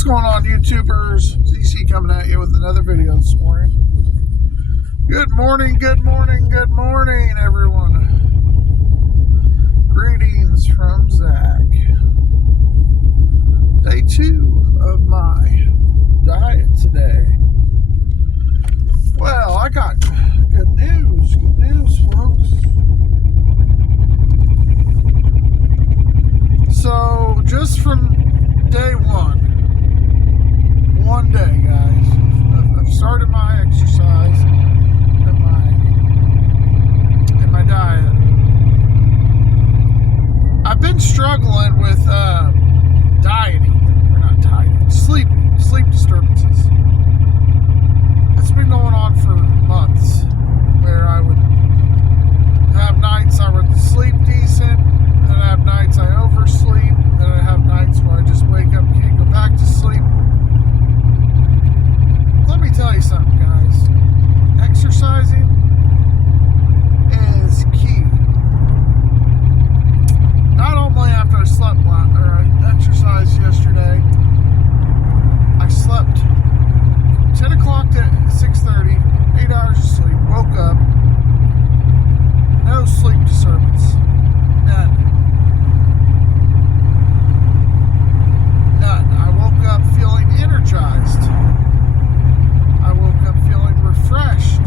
What's going on, YouTubers? ZC coming at you with another video this morning. Good morning, everyone. Greetings from Zach. Day 2 of my diet today. Well, I got good news, folks. So, just from day one day, guys, I've started my exercise and my diet. I've been struggling with sleep disturbances. It's been going on for months, where I would have nights I would sleep decent, then I have nights I oversleep, then I have nights where I just wake up and can't go back to sleep. Let me tell you something, guys. Exercising is key. Not only after I slept or I exercised yesterday, I slept 10 o'clock to 6:30, 8 hours of sleep, woke up, no sleep disturbance, none. I woke up feeling energized. I woke up feeling refreshed.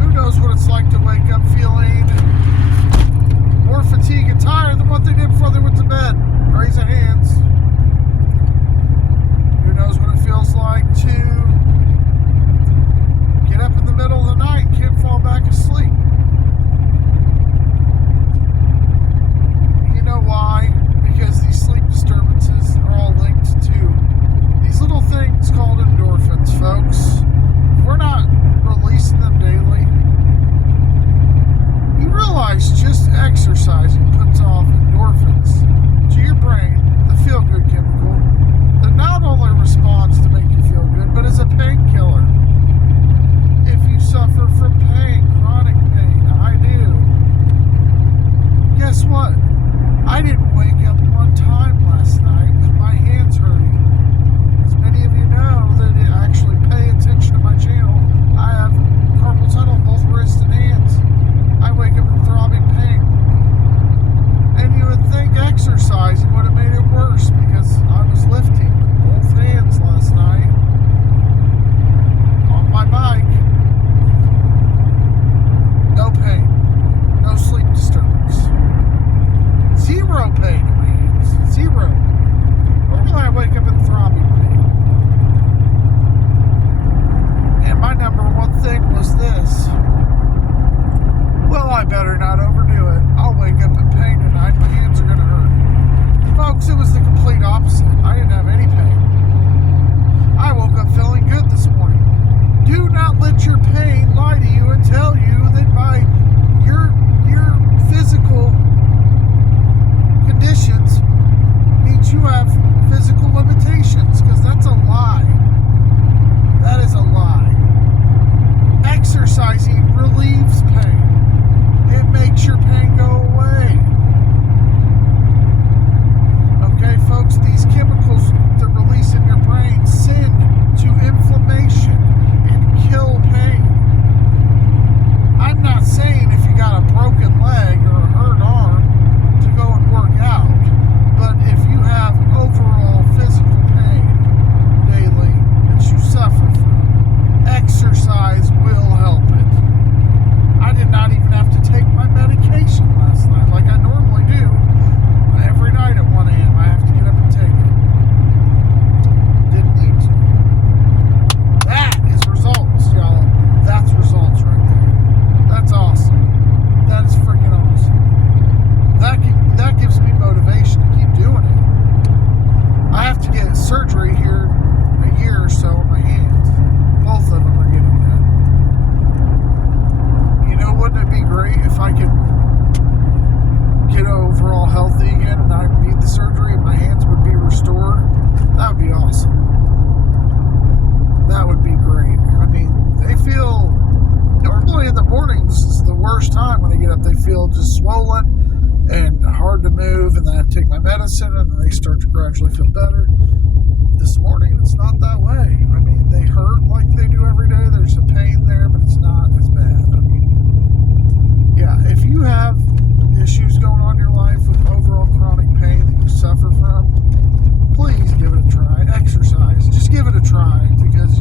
Who knows what it's like to wake up feeling more fatigued and tired than what they did before they went to bed? Raise your hands. Who knows what it feels like to get up in the middle of the night and can't fall back asleep? You know why? Because these sleep disturbances are all linked to these little things called endorphins, folks. If we're not releasing them daily, you realize just exercising puts off endorphins to your brain, the feel-good chemical, that not only responds to make you feel good, but is a painkiller. If you suffer from pain, chronic pain, I do. Guess what? I didn't wake up one time last night with my hands hurting. As many of you know that actually pay attention to my channel, I have carpal tunnel in both wrists and hands. I wake up in throbbing pain. And you would think exercising would have made it worse, because I was lifting with both hands last night on my bike. No pain. No sleep disturbance. Zero pain in my hands. Zero. Normally I wake up in throbbing pain. And my number one thing was this. Well, I better not overdo it. I'll wake up in pain tonight. My hands are going to hurt. Folks, it was the complete opposite. I didn't have any pain. I woke up feeling good this morning. Do not let your pain lie to you and tell you that by your physical conditions means you have physical limitations, because that's a lie. That is a lie. Exercising relieves pain. It makes your pain go away. Okay, folks, these chemicals that release in your brain send to inflammation and kill pain. I'm not saying if you got a broken leg or a hurt arm to go and work out, but if you have overall physical pain daily that you suffer from, exercise will help it. I did not even have to take my medication last night like I normally do. Every night at 1 a.m. I have to get up and take it. Didn't need to. That is results, y'all. That's results right there. That's awesome. That is freaking awesome. That gives me motivation to keep doing it. I have to get surgery here in a year or so on my hands. Both of them are getting that. You know, wouldn't it be great if I could get overall healthy again and I need the surgery and my hands would be restored? That would be awesome. That would be great. I mean, they feel, normally in the mornings is the worst time when I get up. They feel just swollen and hard to move, and then I have to take my medicine. medicine and they start to gradually feel better. This morning, it's not that way. I mean, they hurt like they do every day. There's a pain there, but it's not as bad. I mean, yeah, if you have issues going on in your life with overall chronic pain that you suffer from, please give it a try. Exercise. Just give it a try, because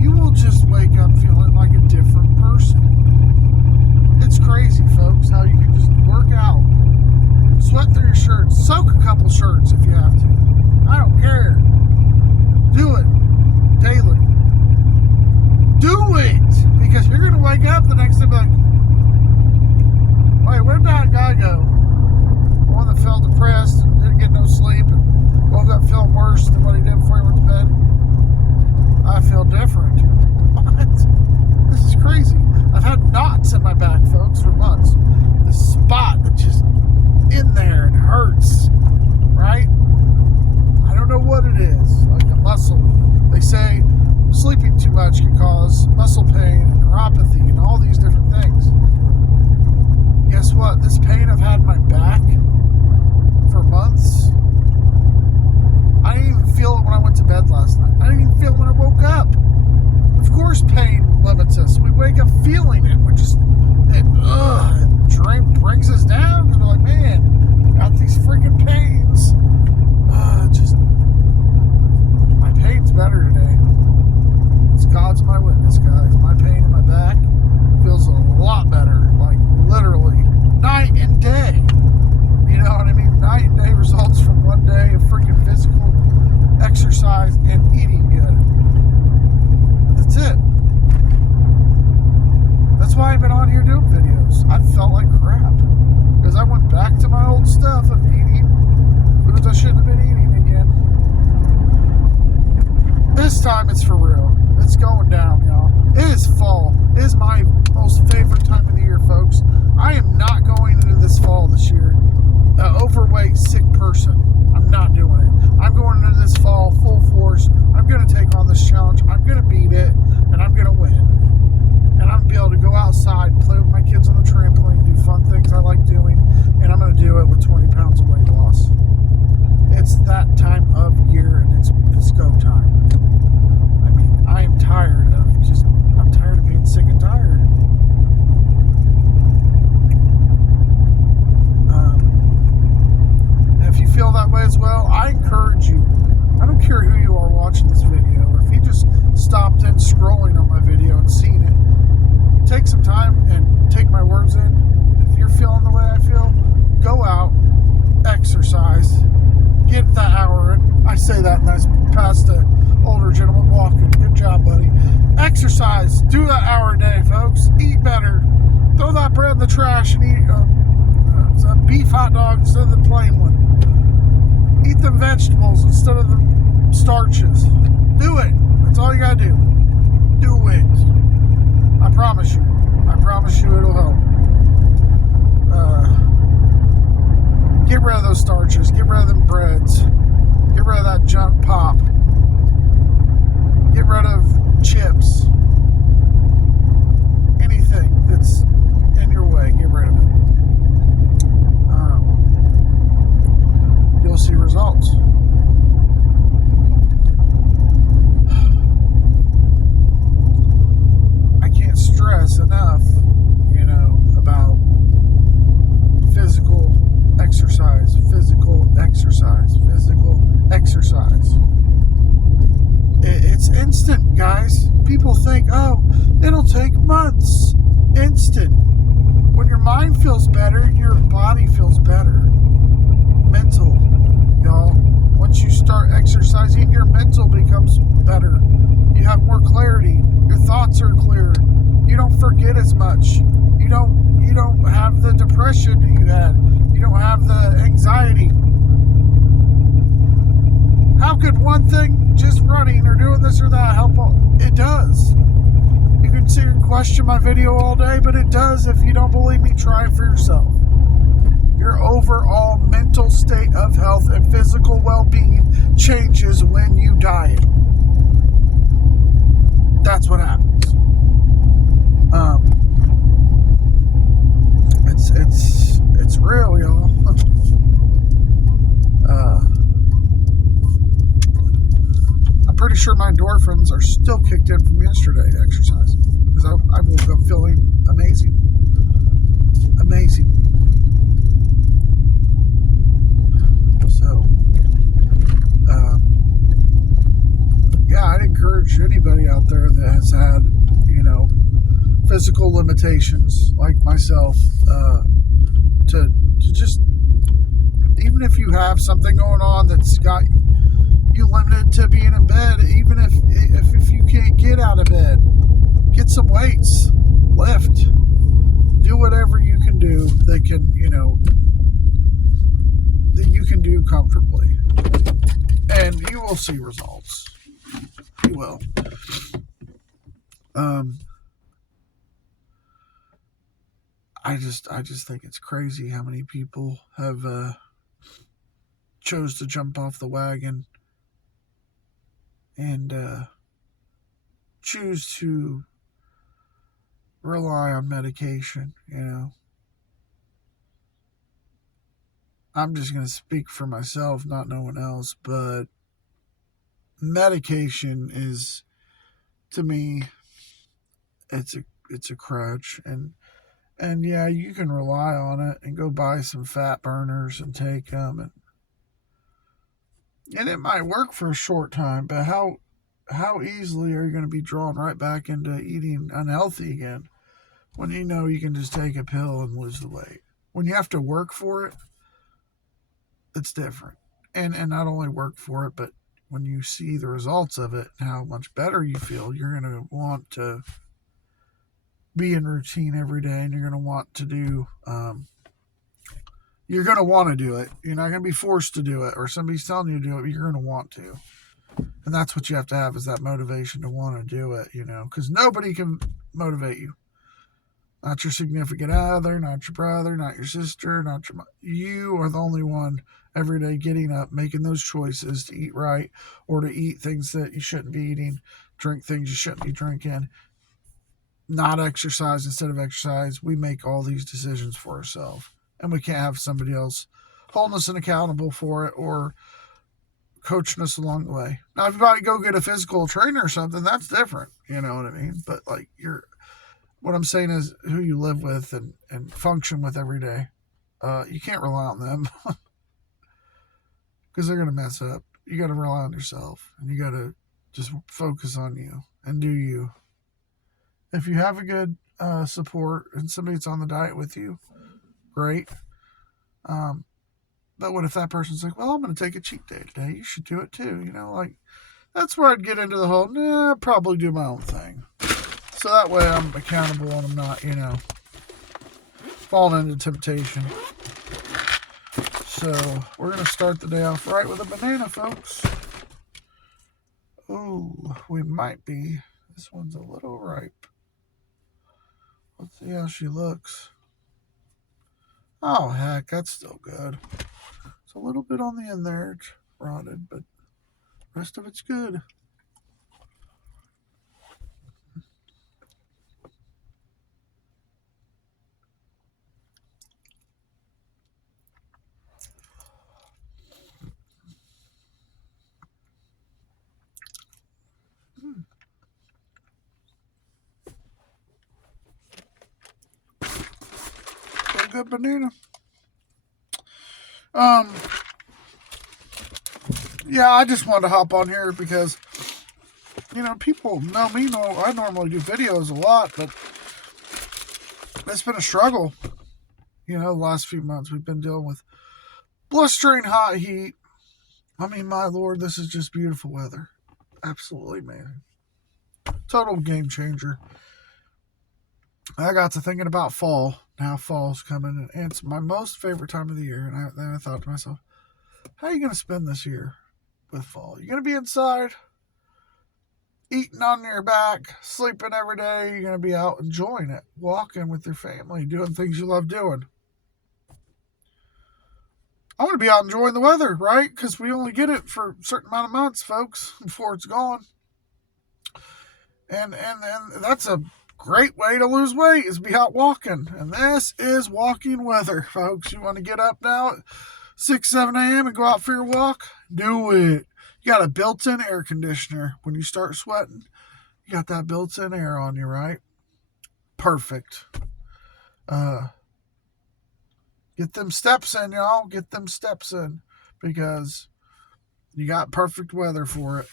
you will just wake up feeling like a different person. It's crazy, folks, how you can just work out, sweat through your shirts, soak a couple shirts if you have to. I don't care. Do it daily. Do it, because you're gonna wake up the next day and be like, wait, where'd that guy go? One that felt depressed and didn't get no sleep and woke up feeling worse than what he did before he went to bed. I feel different. What? This is crazy. I've had knots in my back, folks, for months. This spot that's just in there and hurts, right? I don't know what it is. Like a muscle. They say sleeping too much can cause muscle pain and neuropathy and all these different things. Guess what? This pain I've had in my back for months, I didn't even feel it when I went to bed last night. I didn't even feel it when I woke up. Of course pain limits us. We wake up feeling it. It brings us down, because we're like, man, got these freaking pains. My pain's better today. It's God's my witness, guys. My pain in my back feels a lot better. Like, literally, night and day. You know what I mean? Night and day results from one day of freaking physical exercise and eating good. That's it. That's why I've been on here doing videos. I felt like crap, because I went back to my old stuff of eating foods I shouldn't have been eating again. This time it's for real. It's going down, y'all. It is fall. It is my most favorite time of the year, folks. I am not going into this fall this year an overweight, sick person. I'm not doing it. I'm going into this fall full force. I'm going to take on this challenge. I'm going to beat it, and I'm going to win. And I'm going to be able to go outside and play with my kids on the trampoline, do fun things I like doing, and I'm going to do it with 20 pounds of weight loss. It's that time of year, and it's go time. I mean, I am tired I'm tired of being sick and tired. If you feel that way as well, I encourage you. I don't care who you are watching this video, or if you just stopped in scrolling on my video and seen it, take some time and take my words in. If you're feeling the way I feel, go out, exercise, get that hour in. I say that and I passed an older gentleman walking. Good job, buddy. Exercise. Do that hour a day, folks. Eat better. Throw that bread in the trash and eat a beef hot dog instead of the plain one. Eat the vegetables instead of the starches. Do it. That's all you gotta do. Do it. I promise you. I promise you it'll help. Get rid of those starches. Get rid of them breads. Get rid of that junk pop. Get rid of chips. Anything that's in your way, get rid of it. You'll see results. I can't stress enough, about physical exercise. It's instant, guys. People think, oh, it'll take months. Instant. When your mind feels better, your body feels better. Mental, y'all. Once you start exercising, your mental becomes better. You have more clarity. Your thoughts are clearer. You don't forget as much. You don't have the depression that you had. You don't have the anxiety. How could one thing, just running or doing this or that, help? It does. You can sit and question my video all day, but it does. If you don't believe me, try it for yourself. Your overall mental state of health and physical well-being changes when you diet. That's what happens. It's real, y'all. pretty sure my endorphins are still kicked in from yesterday exercising because I woke up feeling amazing. Amazing. So, yeah, I'd encourage anybody out there that has had, physical limitations like myself, to just, even if you have something going on that's got you limited to being in bed, even if you can't get out of bed, get some weights, lift, do whatever you can do that can, that you can do comfortably, and you will see results. You will. I just think it's crazy how many people have chose to jump off the wagon and choose to rely on medication. I'm just going to speak for myself, not no one else, but medication is, to me, it's a crutch, and yeah, you can rely on it and go buy some fat burners and take them, and it might work for a short time, but how easily are you going to be drawn right back into eating unhealthy again when you can just take a pill and lose the weight? When you have to work for it, it's different. And not only work for it, but when you see the results of it and how much better you feel, you're going to want to be in routine every day, and you're going to want to do you're going to want to do it. You're not going to be forced to do it, or somebody's telling you to do it, but you're going to want to. And that's what you have to have, is that motivation to want to do it, because nobody can motivate you. Not your significant other, not your brother, not your sister, not your mom. You are the only one every day getting up, making those choices to eat right, or to eat things that you shouldn't be eating, drink things you shouldn't be drinking, not exercise instead of exercise. We make all these decisions for ourselves, and we can't have somebody else holding us accountable for it or coaching us along the way. Now, if you might go get a physical trainer or something, that's different. You know what I mean? But what I'm saying is who you live with and function with every day. You can't rely on them because they're going to mess up. You got to rely on yourself, and you got to just focus on you and do you. If you have a good support and somebody that's on the diet with you, great. But what if that person's like, well, I'm going to take a cheat day today. You should do it too. That's where I'd get into the whole, I'll probably do my own thing. So that way I'm accountable and I'm not, falling into temptation. So we're going to start the day off right with a banana, folks. Oh, we might be. This one's a little ripe. Let's see how she looks. Oh, heck, that's still good. It's a little bit on the end there. It's rotted, but the rest of it's good. Still good banana. Yeah, I just wanted to hop on here because, people know me. I normally do videos a lot, but it's been a struggle. The last few months we've been dealing with blistering hot heat. I mean, my Lord, this is just beautiful weather. Absolutely, man. Total game changer. I got to thinking about fall. Now fall's coming, and it's my most favorite time of the year. And then I thought to myself, how are you going to spend this year with fall? You're going to be inside, eating on your back, sleeping every day. You're going to be out enjoying it, walking with your family, doing things you love doing. I want to be out enjoying the weather, right? Because we only get it for a certain amount of months, folks, before it's gone. And that's a great way to lose weight, is be out walking. And this is walking weather, folks. You want to get up now at 6, 7 a.m. and go out for your walk? Do it. You got a built-in air conditioner. When you start sweating, you got that built-in air on you, right? Perfect. Get them steps in, y'all. Get them steps in, because you got perfect weather for it.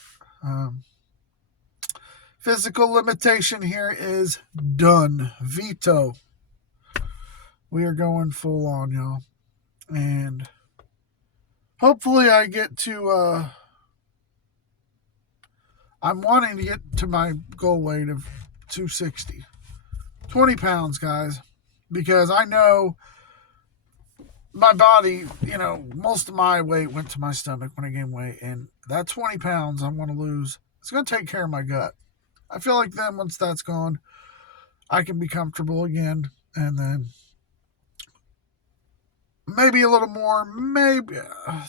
Physical limitation here is done. Veto. We are going full on, y'all. And hopefully I get to, I'm wanting to get to my goal weight of 260. 20 pounds, guys. Because I know my body, most of my weight went to my stomach when I gained weight. And that 20 pounds I want to lose, it's going to take care of my gut. I feel like then once that's gone, I can be comfortable again. And then maybe a little more, maybe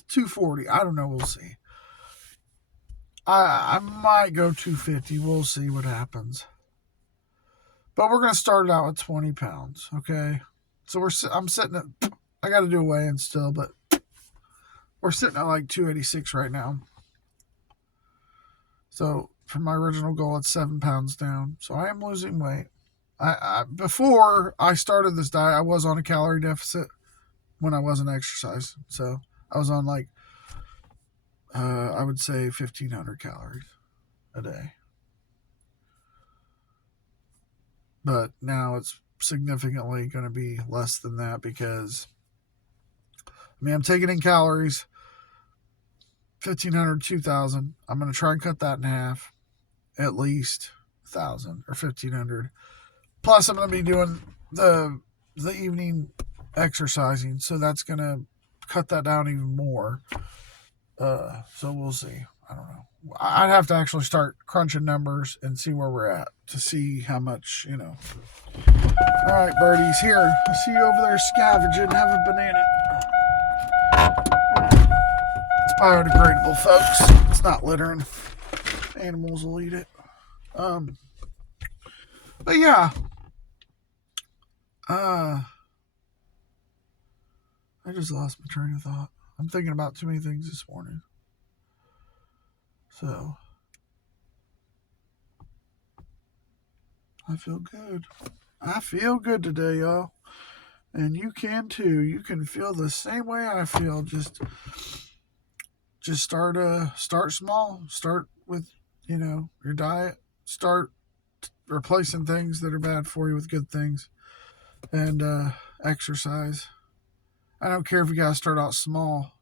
240. I don't know. We'll see. I might go 250. We'll see what happens. But we're going to start it out with 20 pounds, okay? So I'm sitting at, I got to do a weigh-in still, but we're sitting at like 286 right now. So from my original goal, it's 7 pounds down. So I am losing weight. Before I started this diet, I was on a calorie deficit when I wasn't exercising. So I was on like, I would say 1,500 calories a day. But now it's significantly going to be less than that because, I'm taking in calories, 1,500, 2,000. I'm going to try and cut that in half, at least 1,000 or 1,500. Plus, I'm going to be doing the evening exercising, so that's going to cut that down even more. So we'll see. I don't know. I'd have to actually start crunching numbers and see where we're at to see how much, All right, birdies, here. I see you over there scavenging. Have a banana. It's biodegradable, folks. It's not littering. Animals will eat it. But yeah. I just lost my train of thought. I'm thinking about too many things this morning. So, I feel good. I feel good today, y'all. And you can too. You can feel the same way I feel. Just start small. Start with, your diet. Start replacing things that are bad for you with good things. And exercise. I don't care if you gotta start out small.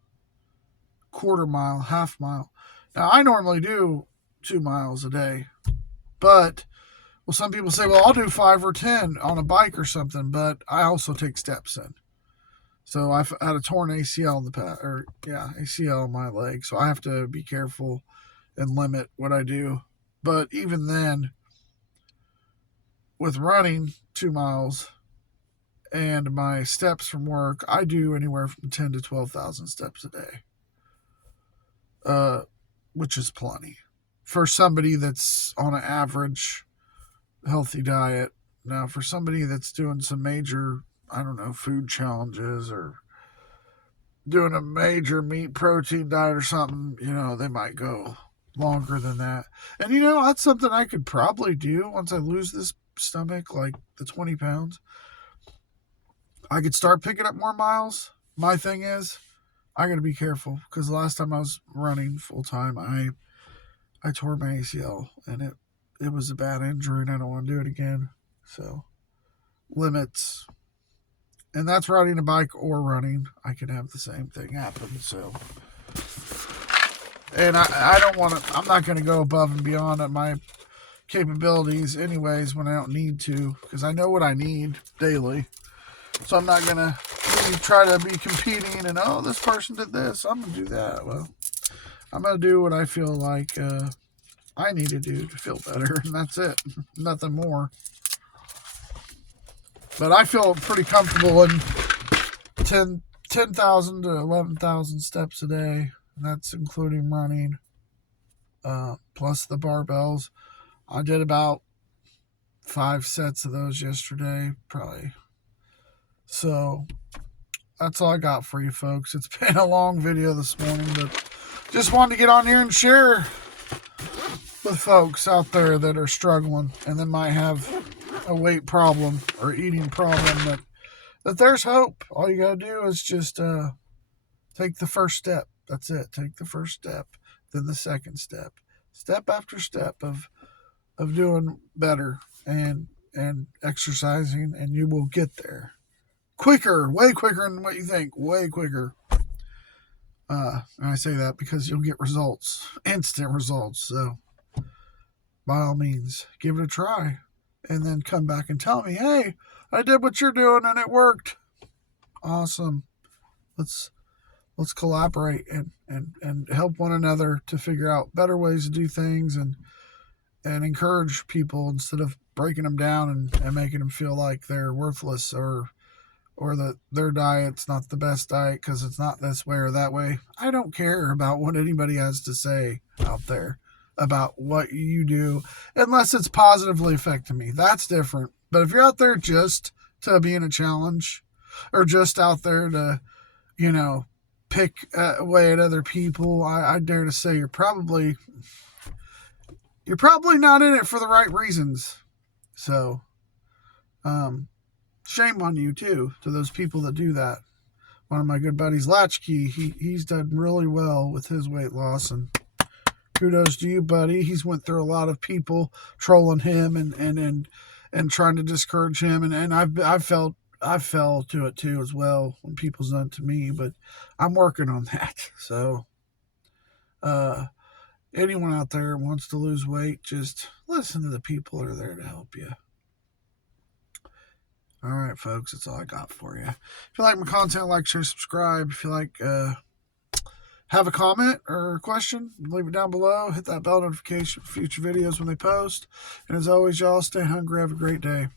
Quarter mile, half mile. Now, I normally do 2 miles a day, but, some people say, I'll do 5 or 10 on a bike or something, but I also take steps in. So I've had a torn ACL in the past, ACL in my leg, so I have to be careful and limit what I do. But even then, with running 2 miles and my steps from work, I do anywhere from 10 to 12,000 steps a day. Which is plenty for somebody that's on an average healthy diet. Now, for somebody that's doing some major, food challenges or doing a major meat protein diet or something, they might go longer than that. And, that's something I could probably do once I lose this stomach, like the 20 pounds. I could start picking up more miles. My thing is, I got to be careful because the last time I was running full time, I tore my ACL and it was a bad injury and I don't want to do it again. So limits, and that's riding a bike or running. I can have the same thing happen. So, and I don't want to. I'm not going to go above and beyond at my capabilities, anyways, when I don't need to, because I know what I need daily. So I'm not going to try to be competing and, this person did this, I'm going to do that. Well, I'm going to do what I feel like I need to do to feel better, and that's it. Nothing more. But I feel pretty comfortable in 10,000 to 11,000 steps a day, and that's including running, plus the barbells. I did about 5 sets of those yesterday, probably. So, that's all I got for you folks. It's been a long video this morning, but just wanted to get on here and share with folks out there that are struggling and that might have a weight problem or eating problem, that there's hope. All you got to do is just take the first step. That's it. Take the first step, then the second step, step after step of doing better and exercising, and you will get there quicker, way quicker than what you think, way quicker. And I say that because you'll get results, instant results. So by all means, give it a try, and then come back and tell me, hey, I did what you're doing and it worked. Awesome. Let's collaborate and help one another to figure out better ways to do things, and encourage people instead of breaking them down and making them feel like they're worthless, or that their diet's not the best diet because it's not this way or that way. I don't care about what anybody has to say out there about what you do unless it's positively affecting me. That's different. But if you're out there just to be in a challenge, or just out there to, pick away at other people, I dare to say you're probably not in it for the right reasons. So, shame on you too, to those people that do that. One of my good buddies, Latchkey, he's done really well with his weight loss, and kudos to you, buddy. He's went through a lot of people trolling him and trying to discourage him, and I fell to it too as well when people's done it to me, but I'm working on that. So, anyone out there wants to lose weight, just listen to the people that are there to help you. All right, folks, that's all I got for you. If you like my content, like, share, subscribe. If you like, have a comment or a question, leave it down below. Hit that bell notification for future videos when they post. And as always, y'all, stay hungry. Have a great day.